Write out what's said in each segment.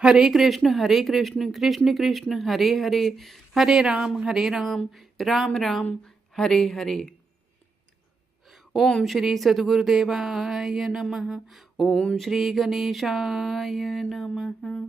हरे कृष्ण कृष्ण कृष्ण हरे हरे, हरे राम राम राम हरे हरे। ओम श्री सद्गुरुदेवाय नमः। ओम श्री गणेशाय नमः।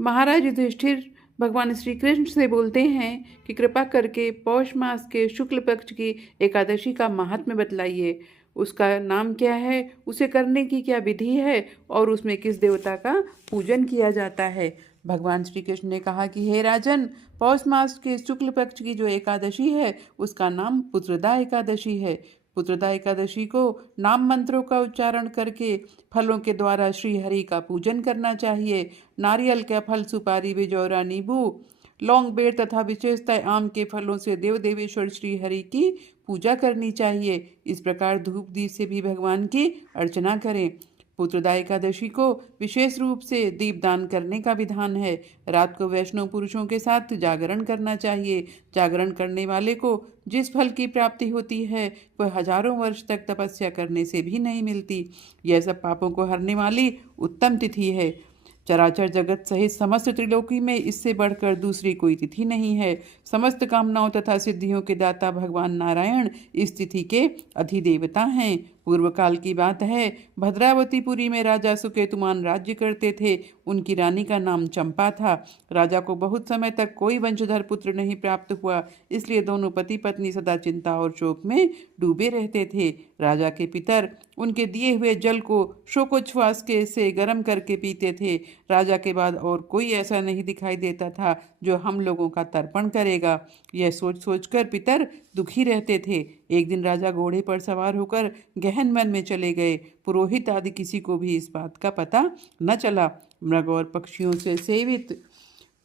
महाराज युधिष्ठिर भगवान श्री कृष्ण से बोलते हैं कि कृपा करके पौष मास के शुक्ल पक्ष की एकादशी का महात्म्य बतलाइए। उसका नाम क्या है, उसे करने की क्या विधि है और उसमें किस देवता का पूजन किया जाता है। भगवान श्री कृष्ण ने कहा कि हे राजन, पौष मास के शुक्ल पक्ष की जो एकादशी है उसका नाम पुत्रदा एकादशी है। पुत्रदा एकादशी को नाम मंत्रों का उच्चारण करके फलों के द्वारा श्री हरि का पूजन करना चाहिए। नारियल का फल, सुपारी, बिजौरा, नींबू, लौंग, बेर तथा विशेषतः आम के फलों से देव देवेश्वर श्री हरि की पूजा करनी चाहिए। इस प्रकार धूप दीप से भी भगवान की अर्चना करें। पुत्रदा एकादशी को विशेष रूप से दीपदान करने का विधान है। रात को वैष्णव पुरुषों के साथ जागरण करना चाहिए। जागरण करने वाले को जिस फल की प्राप्ति होती है वह हजारों वर्ष तक तपस्या करने से भी नहीं मिलती। यह सब पापों को हरने वाली उत्तम तिथि है। चराचर जगत सहित समस्त त्रिलोकी में इससे बढ़कर दूसरी कोई तिथि नहीं है। समस्त कामनाओं तथा सिद्धियों के दाता भगवान नारायण इस तिथि के अधिदेवता हैं। पूर्व काल की बात है, भद्रावतीपुरी में राजा सुकेतुमान राज्य करते थे। उनकी रानी का नाम चंपा था। राजा को बहुत समय तक कोई वंशधर पुत्र नहीं प्राप्त हुआ, इसलिए दोनों पति पत्नी सदा चिंता और शोक में डूबे रहते थे। राजा के पितर उनके दिए हुए जल को शोकोच्छ्वास के से गर्म करके पीते थे। राजा के बाद और कोई ऐसा नहीं दिखाई देता था जो हम लोगों का तर्पण करेगा। यह सोच सोचकर पितर दुखी रहते थे। एक दिन राजा घोड़े पर सवार होकर गहन वन में चले गए। पुरोहित आदि किसी को भी इस बात का पता न चला। मृग और पक्षियों से सेवित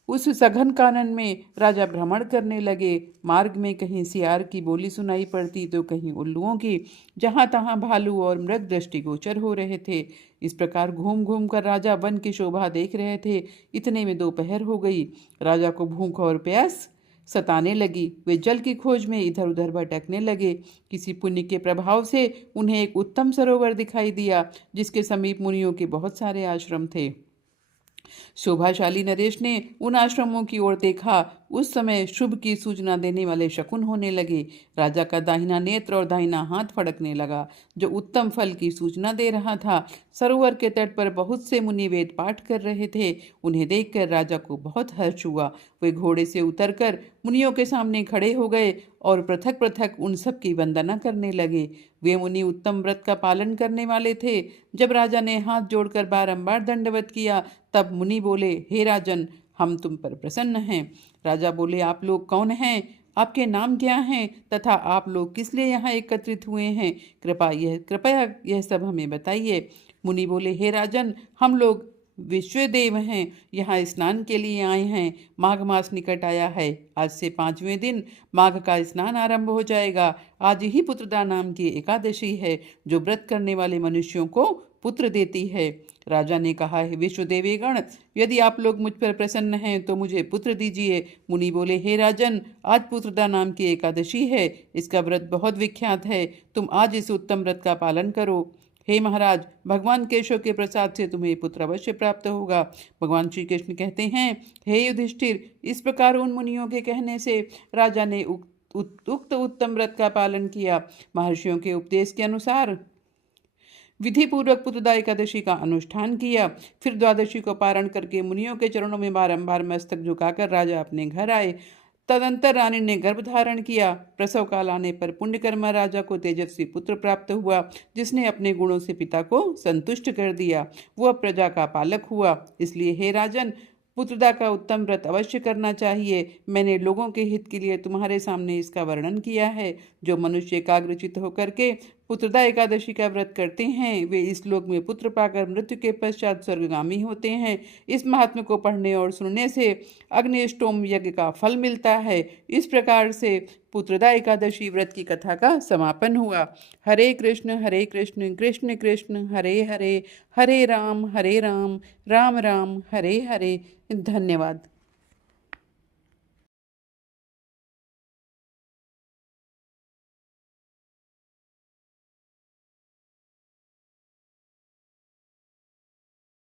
उस सघन कानन में राजा भ्रमण करने लगे। मार्ग में कहीं सियार की बोली सुनाई पड़ती तो कहीं उल्लुओं की। जहाँ तहाँ भालू और मृग दृष्टिगोचर हो रहे थे। इस प्रकार घूम घूम कर राजा वन की शोभा देख रहे थे। इतने में दोपहर हो गई। राजा को भूख और प्यास सताने लगी। वे जल की खोज में इधर उधर भटकने लगे। किसी पुण्य के प्रभाव से उन्हें एक उत्तम सरोवर दिखाई दिया, जिसके समीप मुनियों के बहुत सारे आश्रम थे। शोभाशाली नरेश ने उन आश्रमों की ओर देखा। उस समय शुभ की सूचना देने वाले शकुन होने लगे। राजा का दाहिना नेत्र और दाहिना हाथ फड़कने लगा, जो उत्तम फल की सूचना दे रहा था। सरोवर के तट पर बहुत से मुनि वेद पाठ कर रहे थे। उन्हें देखकर राजा को बहुत हर्ष हुआ। वे घोड़े से उतरकर मुनियों के सामने खड़े हो गए और पृथक पृथक उन सब की वंदना करने लगे। वे मुनि उत्तम व्रत का पालन करने वाले थे। जब राजा ने हाथ जोड़कर बारंबार दंडवत किया, तब मुनि बोले, हे राजन, हम तुम पर प्रसन्न हैं। राजा बोले, आप लोग कौन हैं? आपके नाम क्या हैं तथा आप लोग किस लिए यहाँ एकत्रित हुए हैं? कृपया यह सब हमें बताइए। मुनि बोले, हे राजन, हम लोग विश्वदेव हैं, यहाँ स्नान के लिए आए हैं। माघ मास निकट आया है। आज से 5वें दिन माघ का स्नान आरंभ हो जाएगा। आज ही पुत्रदा नाम की एकादशी है, जो व्रत करने वाले मनुष्यों को पुत्र देती है। राजा ने कहा, है विश्वदेवीगण, यदि आप लोग मुझ पर प्रसन्न हैं तो मुझे पुत्र दीजिए। मुनि बोले, हे राजन, आज पुत्रदा नाम की एकादशी है। इसका व्रत बहुत विख्यात है। तुम आज इस उत्तम व्रत का पालन करो। हे महाराज, भगवान केशव के प्रसाद से तुम्हें पुत्र अवश्य प्राप्त होगा। भगवान श्री कृष्ण कहते हैं, हे युधिष्ठिर, इस प्रकार उन मुनियों के कहने से राजा ने उक्त उत्तम व्रत का पालन किया। महर्षियों के उपदेश के अनुसार विधि पूर्वक पुत्रदा एकादशी का अनुष्ठान किया। फिर द्वादशी को पारण करके मुनियों के चरणों में बारंबार मस्तक झुकाकर राजा अपने घर आए। तदंतर रानी ने गर्भ धारण किया। प्रसव काल आने पर पुण्यकर्मा राजा को तेजस्वी पुत्र प्राप्त हुआ, जिसने अपने गुणों से पिता को संतुष्ट कर दिया। वह प्रजा का पालक हुआ। इसलिए हे राजन, पुत्रदा का उत्तम व्रत अवश्य करना चाहिए। मैंने लोगों के हित के लिए तुम्हारे सामने इसका वर्णन किया है। जो मनुष्य एकाग्रचित होकर के पुत्रदा एकादशी का व्रत करते हैं, वे इस लोक में पुत्र पाकर मृत्यु के पश्चात स्वर्गगामी होते हैं। इस महात्म्य को पढ़ने और सुनने से अग्निष्टोम यज्ञ का फल मिलता है। इस प्रकार से पुत्रदा एकादशी व्रत की कथा का समापन हुआ। हरे कृष्ण कृष्ण कृष्ण हरे हरे, हरे राम राम राम हरे हरे। धन्यवाद।